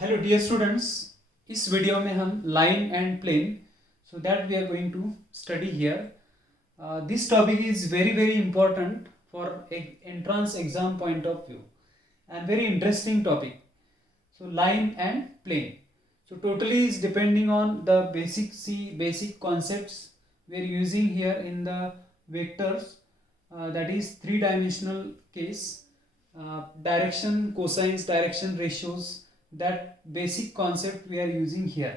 Hello dear students, इस video में हम line and plane so that we are going to study here. This topic is very important for entrance exam point of view and very interesting topic. So line and plane. So totally is depending on the basic concepts we are using here in the vectors, that is three-dimensional case, direction cosines, direction ratios, that basic concept we are using here.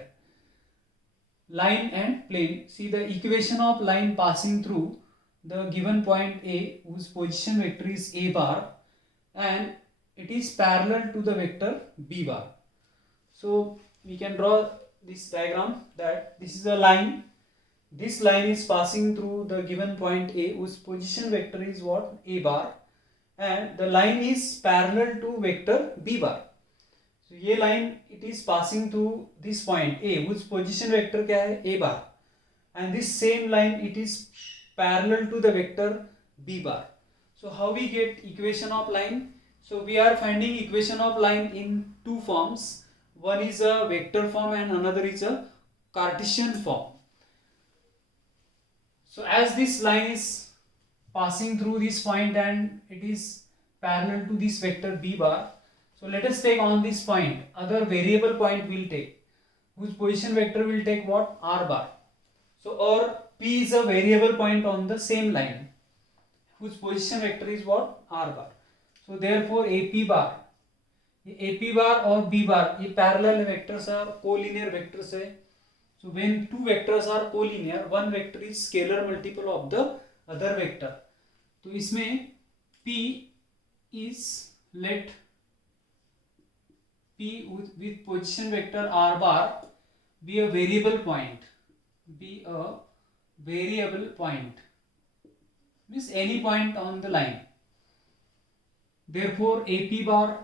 Line and plane. See the equation of line passing through the given point A whose position vector is A bar and it is parallel to the vector B bar. So we can draw this diagram that this is a line. This line is passing through the given point A whose position vector is what? A bar, and the line is parallel to vector B bar. So ये line it is passing through this point A whose position vector क्या है? A bar, and this same line it is parallel to the vector B bar. So how we get equation of line? So we are finding equation of line in two forms. One is a vector form and another is a Cartesian form. So as this line is passing through this point and it is parallel to this vector B bar, so let us take on this point other variable point will take whose position vector will take what? R bar. So or P is a variable point on the same line whose position vector is what? R bar. So therefore AP bar, AP bar और B bar ये parallel vectors are collinear vectors है. So when two vectors are collinear, one vector is scalar multiple of the other vector. तो इसमें P is let P with position vector R bar be a variable point. Be a variable point means any point on the line. Therefore AP bar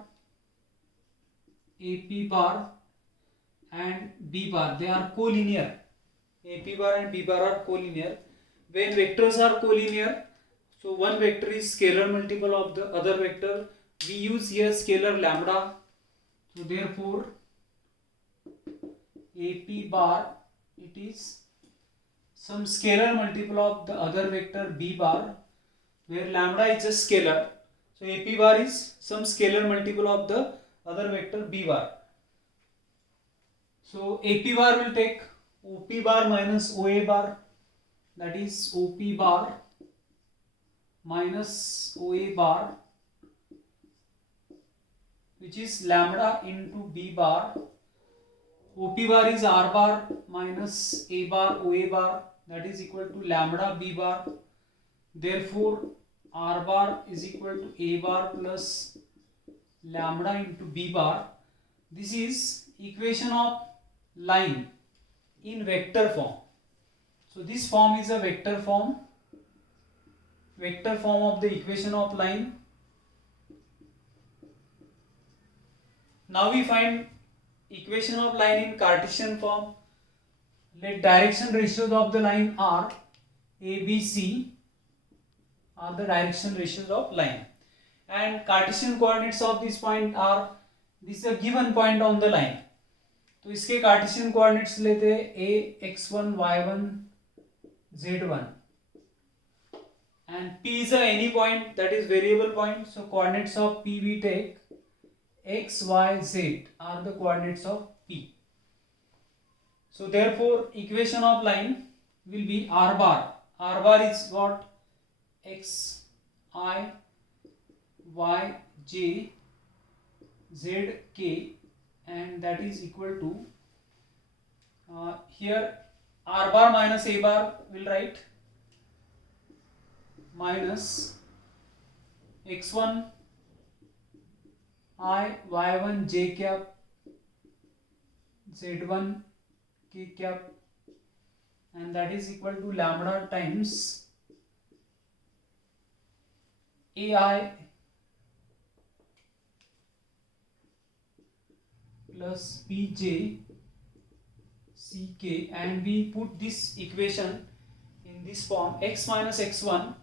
and B bar they are collinear. AP bar and B bar are collinear. When vectors are collinear, so one vector is scalar multiple of the other vector. We use here scalar lambda. So therefore AP bar it is some scalar multiple of the other vector B bar, where lambda is a scalar. So AP bar is some scalar multiple of the other vector B bar. So AP bar will take OP bar minus OA bar, that is OP bar minus OA bar, which is lambda into B bar. OP bar is R bar minus A bar OA bar, that is equal to lambda B bar. Therefore R bar is equal to A bar plus lambda into B bar. This is equation of line in vector form. So this form is a vector form of the equation of line. Now we find equation of line in Cartesian form. Let direction ratios of the line are A, B, C are the direction ratios of line, and Cartesian coordinates of this point are, this is a given point on the line. तो इसके Cartesian coordinates लेते हैं a x1 y1 z1 and p is a any point, that is variable point. So coordinates of p we take x y z are the coordinates of p. So therefore equation of line will be r bar. R bar is what? X I y j z k, and that is equal to here R bar minus A bar will write minus x1 I y1 j cap z1 k cap, and that is equal to lambda times AI plus Pj Ck, and we put this equation in this form: x minus x1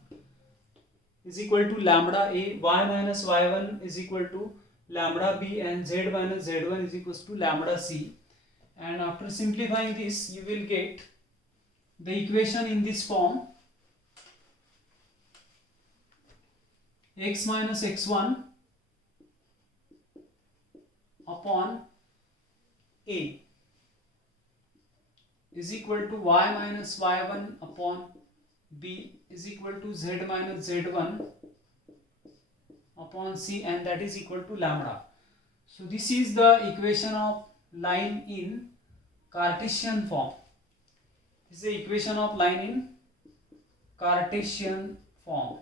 is equal to lambda A, y minus y1 is equal to lambda b and z minus z1 is equals to lambda c, and after simplifying this you will get the equation in this form: x minus x1 upon a is equal to y minus y1 upon b is equal to z minus z1 upon c, and that is equal to lambda. So this is the equation of line in Cartesian form. This is the equation of line in Cartesian form.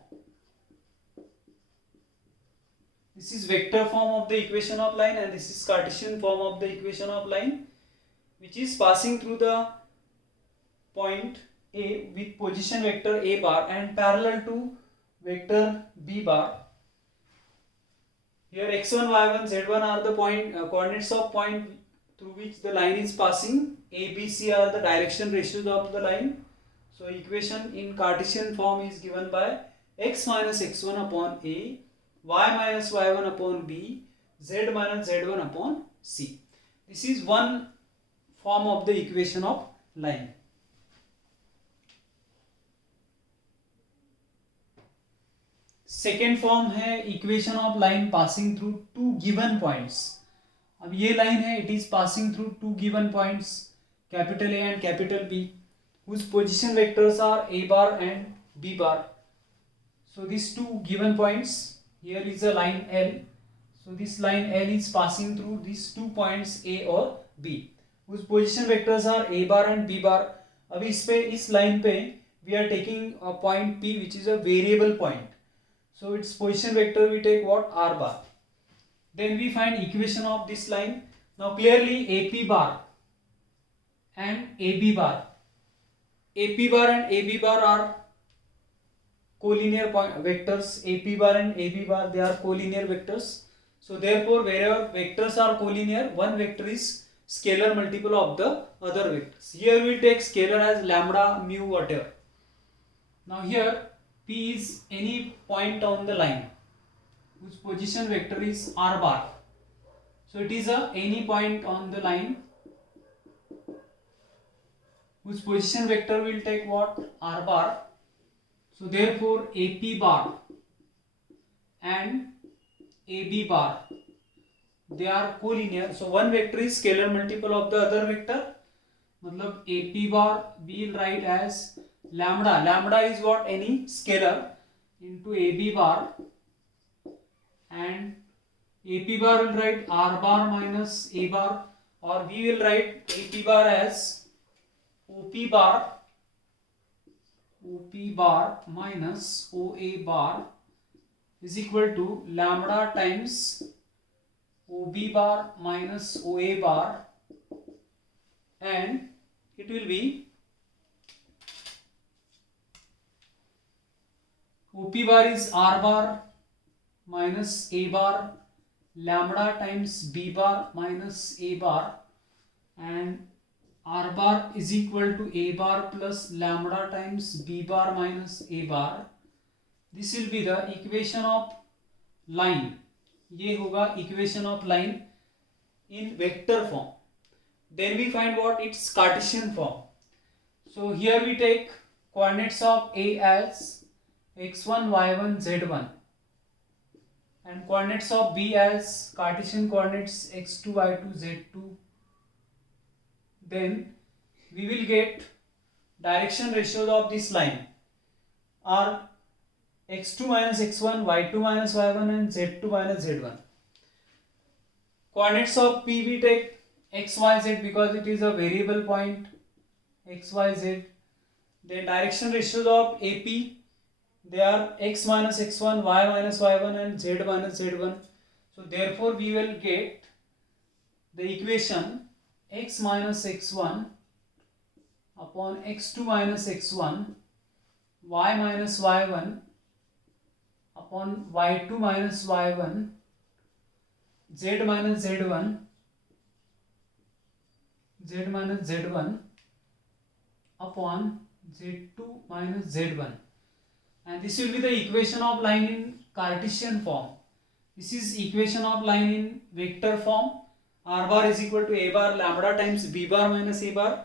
This is vector form of the equation of line, and this is Cartesian form of the equation of line, which is passing through the point A with position vector a bar and parallel to vector b bar. Here x1, y1, z1 are the coordinates of point through which the line is passing. A, B, C are the direction ratios of the line. So equation in Cartesian form is given by x minus x1 upon A, y minus y1 upon B, z minus z1 upon C. This is one form of the equation of line. Second form है equation of line passing through two given points. अब ये लाइन है, it is passing through two given points capital A and capital B whose position vectors are a bar and b bar. So these two given points, here is a line L. So this line L is passing through these 2 points A or B whose position vectors are a bar and b bar. अब इस line पे we are taking a point P which is a variable point. So its position vector we take what? R bar. Then we find equation of this line. Now clearly AP bar and AB bar. AP bar and AB bar are collinear vectors. AP bar and AB bar, they are collinear vectors. So therefore wherever vectors are collinear, one vector is scalar multiple of the other vectors. Here we take scalar as lambda, mu, whatever. Now here P is any point on the line whose position vector is R bar. So it is any point on the line whose position vector will take what? R bar. So therefore AP bar and AB bar, they are collinear. So one vector is scalar multiple of the other vector. मतलब AP bar we will write as lambda. Lambda is what? Any scalar into AB bar, and AP bar will write R bar minus A bar, or we will write AP bar as OP bar minus OA bar is equal to lambda times OB bar minus OA bar, and it will be OP bar is R bar minus A bar lambda times B bar minus A bar, and R bar is equal to A bar plus lambda times B bar minus A bar. This will be the equation of line. ये होगा equation of line in vector form. Then we find what? Its Cartesian form. So here we take coordinates of A as x1, y1, z1, and coordinates of B as Cartesian coordinates x2, y2, z2. Then we will get direction ratios of this line are x2 minus x1, y2 minus y1, and z2 minus z1. Coordinates of P we take x, y, z because it is a variable point x, y, z. Then direction ratios of AP, they are x minus x1, y minus y1, and z minus z1. So therefore we will get the equation x minus x1 upon x2 minus x1, y minus y1 upon y2 minus y1, z minus z1, z minus z1 upon z2 minus z1. And this will be the equation of line in Cartesian form. This is equation of line in vector form. R bar is equal to A bar lambda times B bar minus A bar,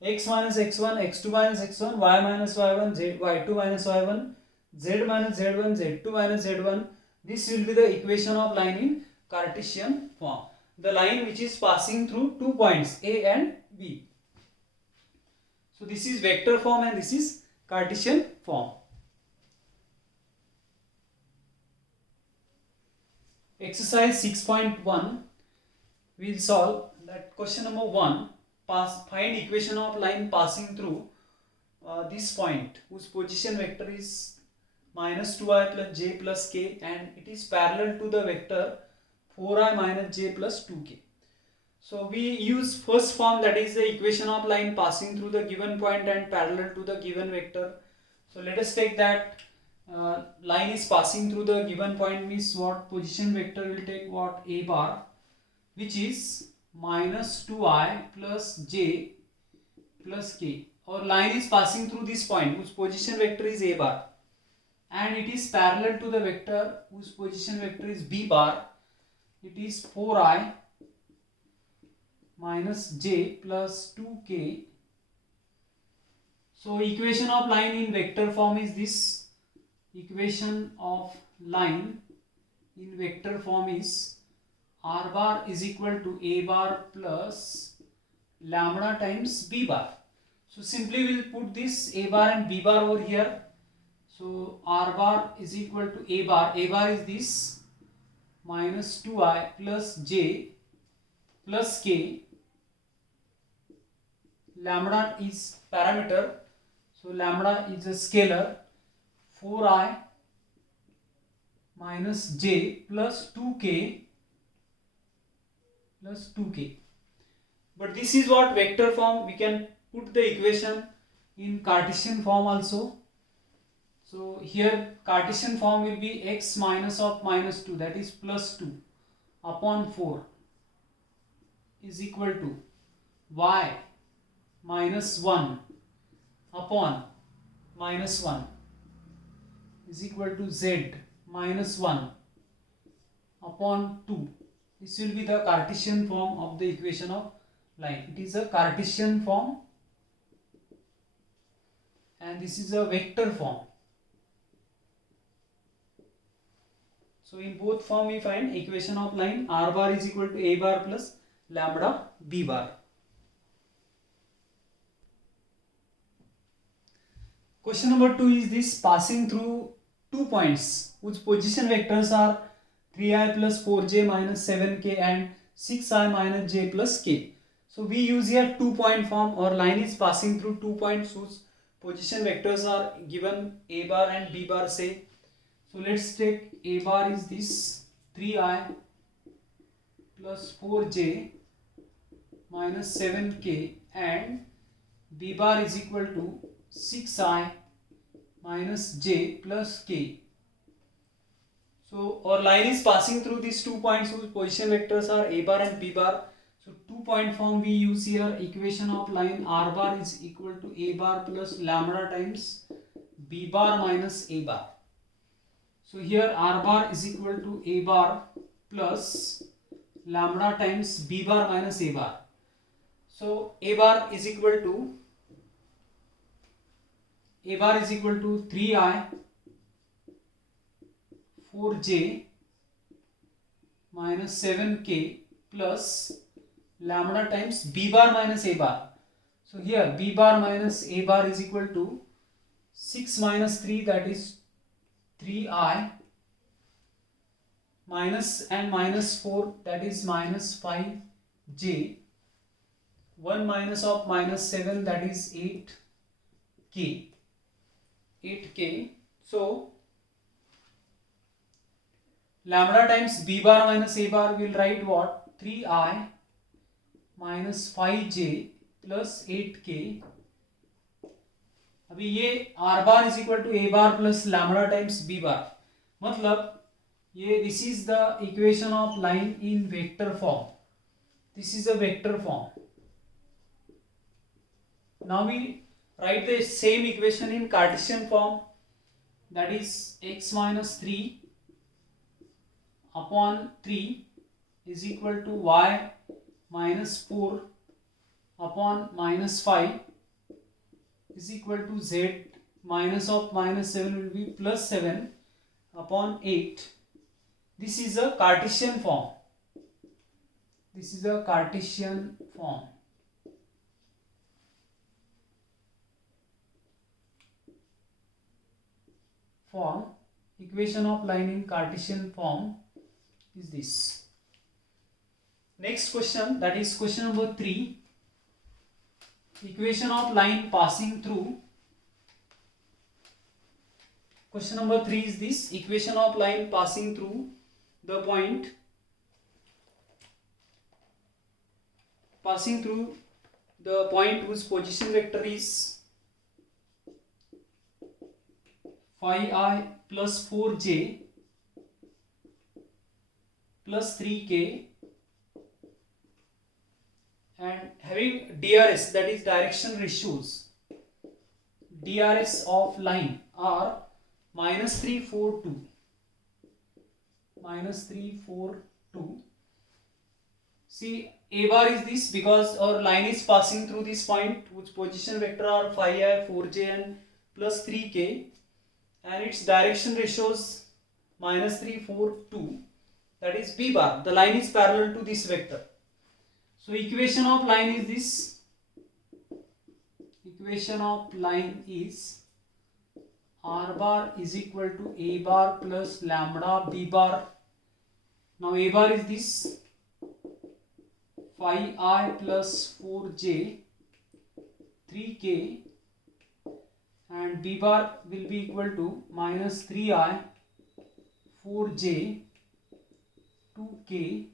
x minus x1, x2 minus x1, y minus y1, z y2 minus y1, z minus z1, z2 minus z1. This will be the equation of line in Cartesian form. The line which is passing through 2 points A and B. So this is vector form and this is Cartesian form. Exercise 6.1, we will solve that question number 1. Find equation of line passing through this point whose position vector is minus 2i plus j plus k and it is parallel to the vector 4i minus j plus 2k. So we use first form, that is the equation of line passing through the given point and parallel to the given vector. So let us take that line is passing through the given point, means what position vector will take what a bar, which is minus 2i plus j plus k. Our line is passing through this point whose position vector is a bar and it is parallel to the vector whose position vector is b bar. It is 4i minus j plus 2k. So equation of line in vector form is this. Equation of line in vector form is r bar is equal to a bar plus lambda times b bar. So simply we will put this a bar and b bar over here. So r bar is equal to a bar. A bar is this minus 2i plus j plus k. Lambda is parameter, so lambda is a scalar. 4i minus j plus 2k plus 2k. But this is what vector form. We can put the equation in Cartesian form also. So here Cartesian form will be x minus of minus 2, that is plus 2 upon 4 is equal to y minus 1 upon minus 1 is equal to z minus 1 upon 2. This will be the Cartesian form of the equation of line. It is a Cartesian form and this is a vector form. So in both form we find equation of line r bar is equal to a bar plus lambda b bar. Question number 2 is this: passing through 2 points whose position vectors are 3i plus 4j minus 7k and 6i minus j plus k. So we use here 2-point form. Our line is passing through 2 points whose position vectors are given a bar and b bar, say. So let's take a bar is this 3i plus 4j minus 7k and b bar is equal to 6i minus j plus k. So our line is passing through these 2 points whose position vectors are a bar and b bar. So 2-point form we use here. Equation of line r bar is equal to a bar plus lambda times b bar minus a bar. So here r bar is equal to a bar plus lambda times b bar minus a bar. So a bar is equal to 3i 4j minus 7k plus lambda times b bar minus a bar. So here b bar minus a bar is equal to 6 minus 3, that is 3i minus and minus 4, that is minus 5j, 1 minus of minus 7, that is 8k. So lambda times b bar minus a bar will write what? 3i minus 5j plus 8k. अभी ये r bar is equal to a bar plus lambda times b bar, मतलब ये this is the equation of line in vector form. This is a vector form. Now we write the same equation in Cartesian form, that is x minus 3 upon 3 is equal to y minus 4 upon minus 5 is equal to z minus of minus 7 will be plus 7 upon 8. This is a Cartesian form. This is a Cartesian form. Equation of line in Cartesian form is this. Next question, that is question number 3. Equation of line passing through. Question number 3 is this. Equation of line passing through the point whose position vector is phi I plus 4j plus 3k and having DRS, that is direction ratios, DRS of line are minus 3, 4, 2. Minus 3, 4, 2. See, A bar is this because our line is passing through this point whose position vector are phi I, 4j and plus 3k, and its direction ratios minus 3, 4, 2. That is B bar. The line is parallel to this vector. So equation of line is this. Equation of line is R bar is equal to A bar plus lambda B bar. Now A bar is this. Phi I plus 4j 3k and B bar will be equal to minus 3i 4j 2k.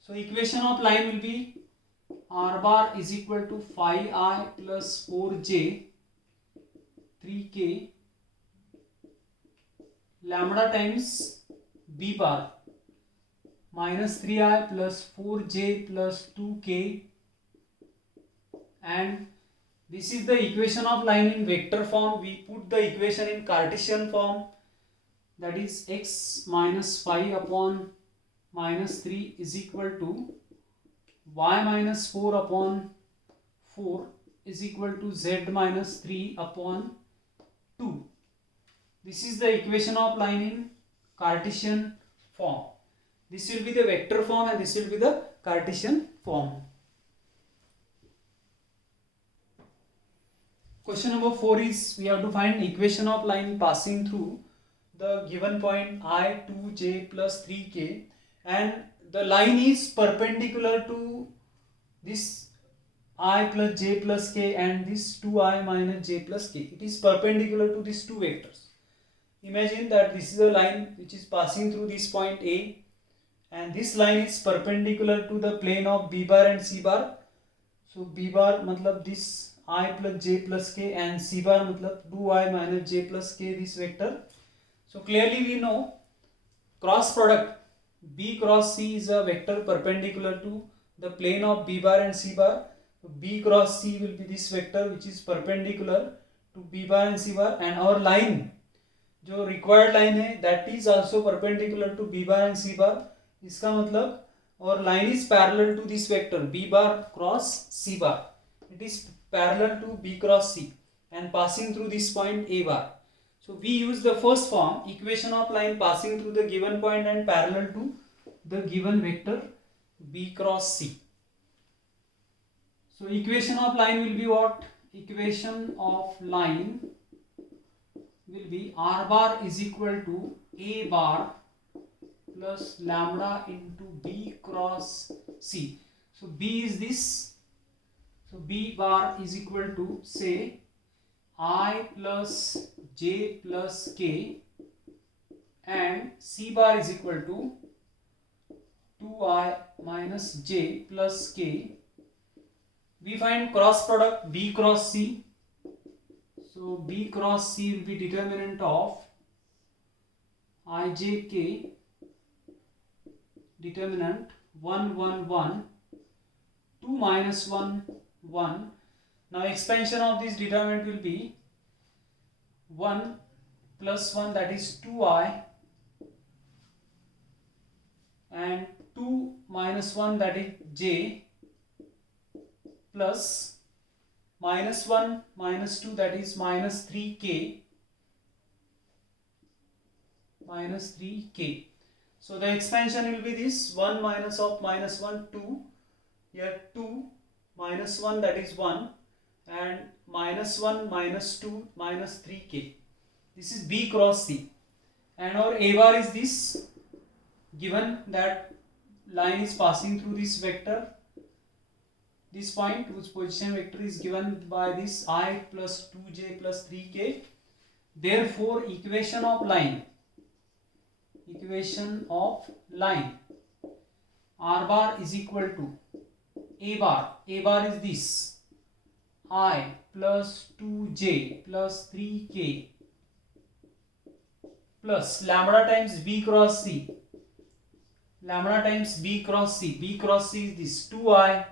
So equation of line will be R bar is equal to phi I plus 4j 3k lambda times B bar minus 3i plus 4j plus 2k, and this is the equation of line in vector form. We put the equation in Cartesian form, that is x minus 5 upon minus 3 is equal to y minus 4 upon 4 is equal to z minus 3 upon 2. This is the equation of line in Cartesian form. This will be the vector form and this will be the Cartesian form. Question number 4 is we have to find equation of line passing through the given point I, 2j plus 3k, and the line is perpendicular to this I plus j plus k and this 2i minus j plus k. It is perpendicular to these two vectors. Imagine that this is a line which is passing through this point A, and this line is perpendicular to the plane of B bar and C bar. So B bar matlab this I plus j plus k and C bar matlab 2i minus j plus k, this vector. So clearly we know cross product B cross C is a vector perpendicular to the plane of B bar and C bar. So B cross C will be this vector which is perpendicular to B bar and C bar, and our line जो required line है that is also perpendicular to B bar and C bar. इसका मतलब our line is parallel to this vector B bar cross C bar. It is parallel to B cross C and passing through this point A bar. So we use the first form, equation of line passing through the given point and parallel to the given vector B cross C. So equation of line will be what? Equation of line will be R bar is equal to A bar plus lambda into B cross C. So B is this. So B bar is equal to say I plus j plus k, and C bar is equal to 2i minus j plus k. We find cross product B cross C. So B cross C will be determinant of ijk, determinant 1 1 1, 2 minus 1 1. Now expansion of this determinant will be 1 plus 1, that is 2i and 2 minus 1, that is j, plus minus 1 minus 2, that is minus 3k, minus 3k. So the expansion will be this 1 minus of minus 1, 2, here 2 minus 1, that is 1, and minus 1 minus 2 minus 3k. This is b cross c, and our a bar is this, given that line is passing through this vector, this point whose position vector is given by this I plus 2j plus 3k. Therefore equation of line r bar is equal to a bar is this I plus 2j plus 3k plus lambda times b cross c, lambda times b cross c, b cross c is this 2i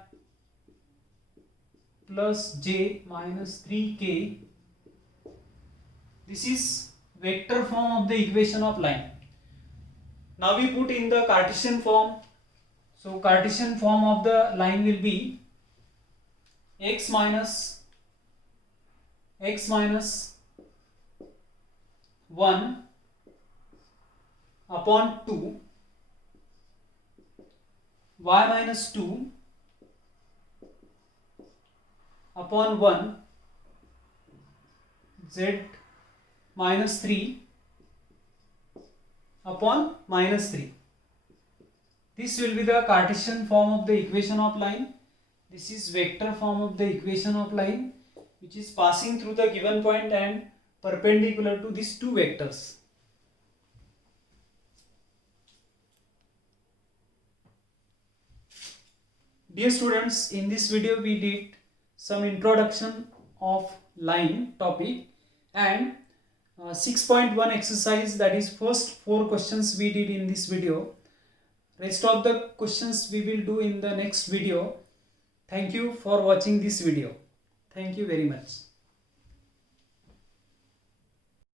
plus j minus 3k. This is vector form of the equation of line. Now we put in the Cartesian form. So Cartesian form of the line will be x minus 1 upon 2, y minus 2 upon 1, z minus 3 upon minus 3. This will be the Cartesian form of the equation of line. This is vector form of the equation of line, which is passing through the given point and perpendicular to these two vectors. Dear students, in this video we did some introduction of line topic and 6.1 exercise, that is first 4 questions we did in this video. Rest of the questions we will do in the next video. Thank you for watching this video. Thank you very much.